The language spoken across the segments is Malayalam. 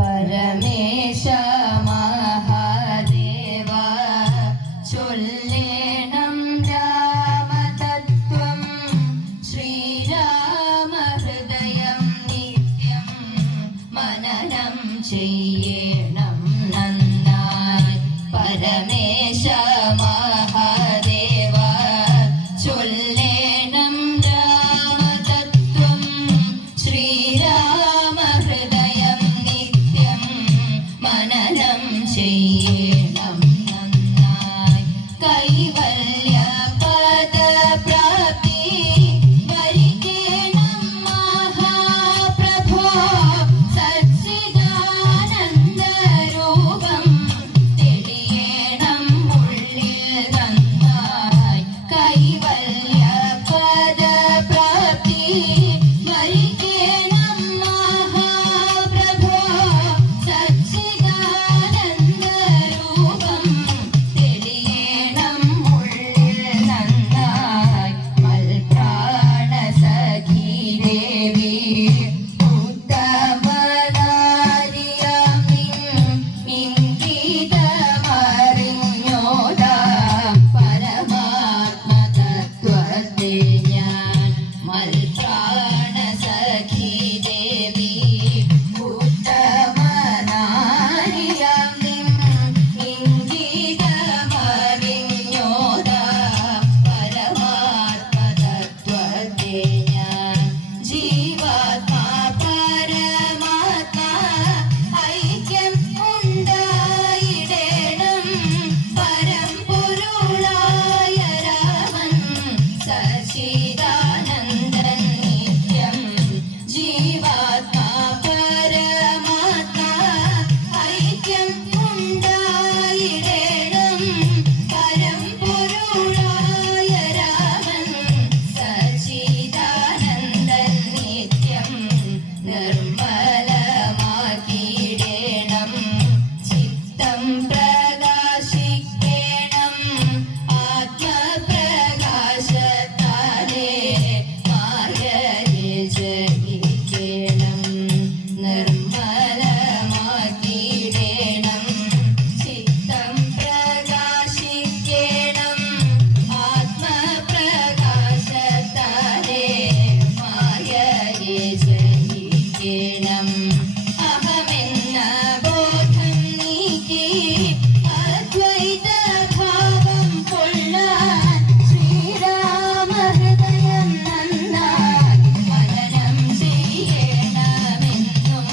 പരമേശ മഹാദേവ ചൊല്ലേണം രാമതത്വം ശ്രീരാമഹൃദയം നിത്യം മനനം ചെയ്യണം നന്നായി പരമേശ മഹാദേവ ചൊല്ലേണം രാമതത്വം ശ്രീരാമഹൃദയം നിത്യം മനനം ചെയ്യണം നന്നായി കൈവല്യ പദപ്രാപ്തി വരിക്കേണം മഹാപ്രഭോ സച്ചിദാനന്ദരൂപം തെളിയേണം ഉള്ളിൽ നന്നായി കൈവല്യ പദപ്രാപ്തി വരിക്കേണം മഹാപ്രഭോ സച്ചിദാനന്ദരൂപം തെളിയേണം ഉള്ളിൽ നന്നായി മൽപ്രാണസഖീ ദേവി ഉത്തമനാരിയാം ഇംഗിതമറിഞ്ഞോദാ പരമാത്മതത്വത്തെ ഞാൻ മൽപ്രാണസഖീ ദേവി ഉത്തമനാരിയാം ഇംഗിതമറിഞ്ഞോദാ പരമാത്മതത്വത്തെ ഞാൻ ജീവാത്മാ പരമാത്മാ ഐക്യം ഉണ്ടായിടേണം പരമ്പൊരുളായ രാമൻ സച്ചിദാനന്ദൻ നിത്യം ജീവാത്മാ പരമാത്മാ ഐക്യം ഉണ്ടായിടേണം പരമ്പൊരുളായ രാമൻ സച്ചിദാനന്ദൻ നിത്യം നിർമ്മലമാക്കിയിടേണം ചിത്തം പ്രകാശിക്കേണം ആത്മപ്രകാശത്താലേ മായയെ ജയിക്കേണം നിർമ്മലമാക്കിയിടേണം ചിത്തം പ്രകാശിക്കേണം ആത്മപ്രകാശത്താലേ മായയെ ജയിക്കേണം അഹമെന്ന ബോധം നീക്കി അദ്വൈത ഭാവം കൊള്ളാൻ ശ്രീരാമഹൃദയം നന്നായി മനനം ചെയ്യണമെന്നും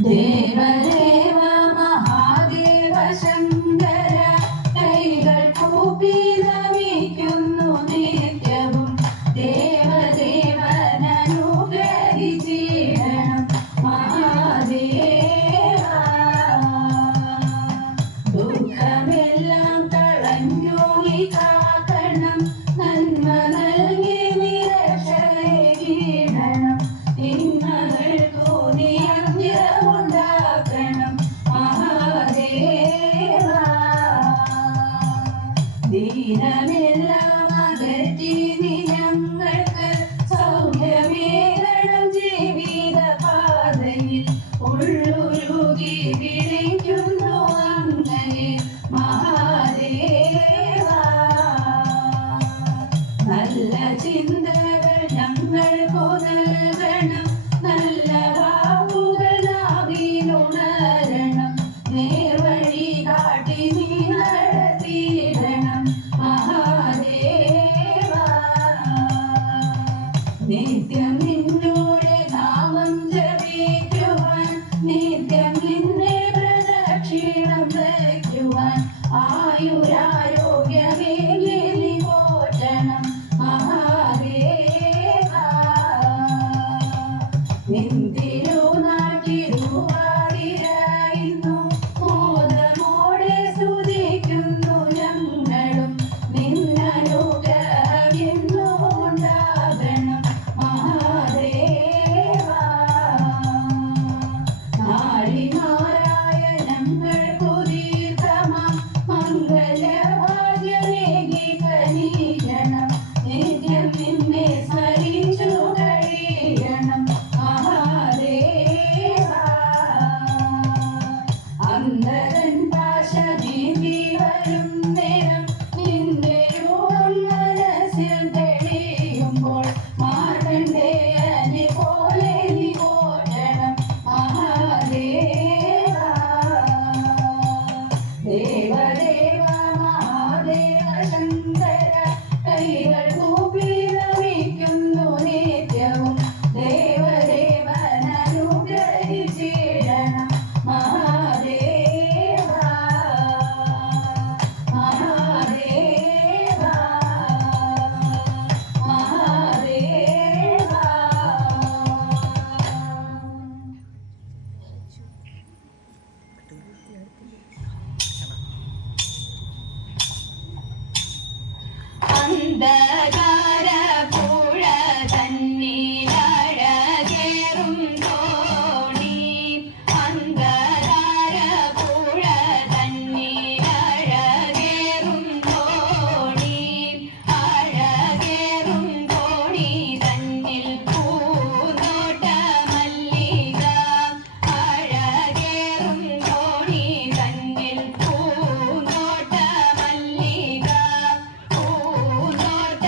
ദേവദേവ മഹാദേവ ശങ്കര കൈകൾ കൂപ്പി നമിക്കുന്നു നിത്യവും ദേവദേവനനുഗ്രഹിച്ചിടണം മഹാദേവ ദുഃഖമെല്ലാം കളഞ്ഞു കാക്കണം നന്മ നൽകി നിരക്ഷയിടണം തിന്മകൾക്കു നിയന്ത്രമുണ്ടാക്കണം മഹാദേവ ദീനമെല്ലാം അകറ്റി നീ ഞങ്ങൾക്ക് സൗഖ്യമേകണം ജീവിത പാതയിൽ ഉള്ളുരുകി വിളിക്കുന്നു അങ്ങനെ മഹാദേവ നല്ല ചിന്തകൾ ഞങ്ങൾക്കു നൽകണം നല്ല വാക്കുകൾ നാവിലുണരണം നേർവഴി കാട്ടി നീ നടത്തിയിടണം മഹാദേവ നിത്യം നിന്നോട് നാമം ജപിക്കുവാൻ നിത്യം നിന്നെ പ്രദക്ഷിണം വയ്ക്കുവാൻ ആയുരാരോഗ്യമേകി നീ പോറ്റണം മഹാദേവ നിന്തിരുനാട്ടിരുവാതിരായിരുന്നു മോദമോടെ സ്തുതിക്കുന്നു ഞങ്ങളും നിന്നനുഗ്രഹം എന്നും ഉണ്ടാകണം മഹാദേവ നാളിമാരായ ഞങ്ങൾക്കു ദീർഘമാം മംഗളഭാഗ്യമേകി കനിയണം നിത്യം നിന്നെ സ്മരിച്ചു കഴിയണം മഹാദേവ അന്ധരൻ പാശ നീന്തി വരും നേരം നിന്റെ രൂപം മനസ്സിൽ തെളിയുമ്പോൾ മാർക്കണ്ഡേയനെ പോലെ നീ പോറ്റണം മഹാദേവ ദേവദേവ മഹാദേവ ശങ്കര കൈകൾ കൂപ്പി നമിക്കുന്നു നിത്യവും ദേവദേവനനുഗ്രഹിച്ചിടണം മഹാദേവ മഹാദേവ മഹാദേവ അന്ധകാര പുഴ തന്നിലഴകേറും തോണി അന്ധകാര പുഴ തന്നിലഴകേറും തോണി അഴകേറും തോണി തന്നിൽ പൂന്തോട്ട മല്ലിക അഴകേറും തോണി തന്നിൽ പൂന്തോട്ട മല്ലിക പൂന്തോട്ട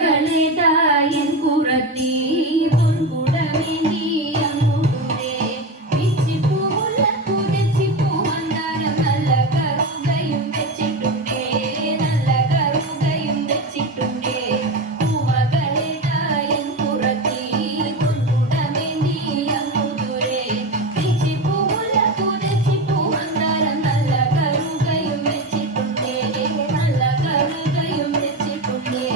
പൂമകളേതായൻ കുറത്തി പൊൻകുടമേന്തി അങ്ങോട്ടൂരെ പിച്ചിപ്പൂമുള്ള കുതിച്ചിപ്പൂ മന്ദാരം നല്ല കറുകയും വെച്ചിട്ടുണ്ടേ നല്ല കറുകയും വെച്ചിട്ടുണ്ടേ പൂമകളേതായൻ കുറത്തി പൊൻകുടമേന്തി അങ്ങോട്ടൂരെ പിച്ചിപ്പൂമുള്ള കുതിച്ചിപ്പൂ മന്ദാരം നല്ല കറുകയും വെച്ചിട്ടുണ്ടേ നല്ല കറുകയും വെച്ചിട്ടുണ്ടേ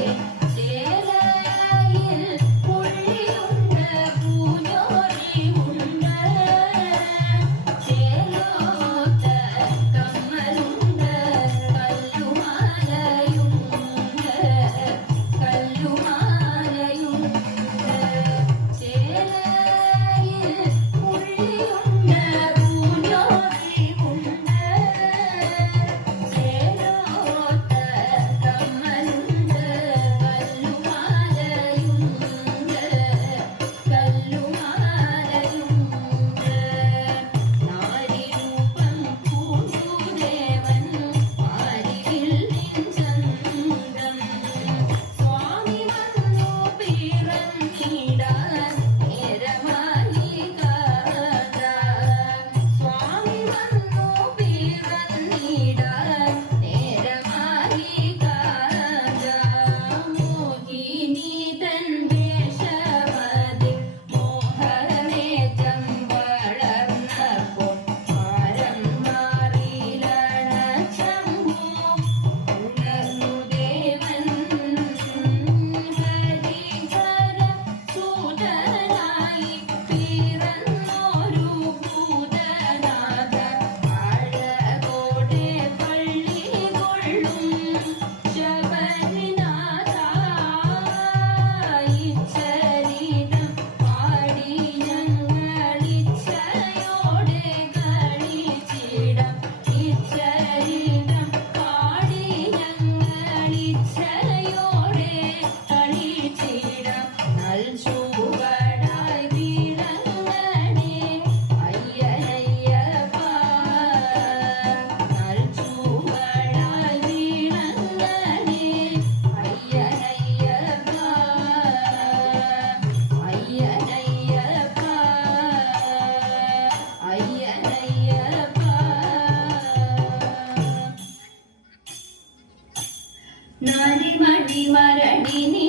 നാരിമണി മരണി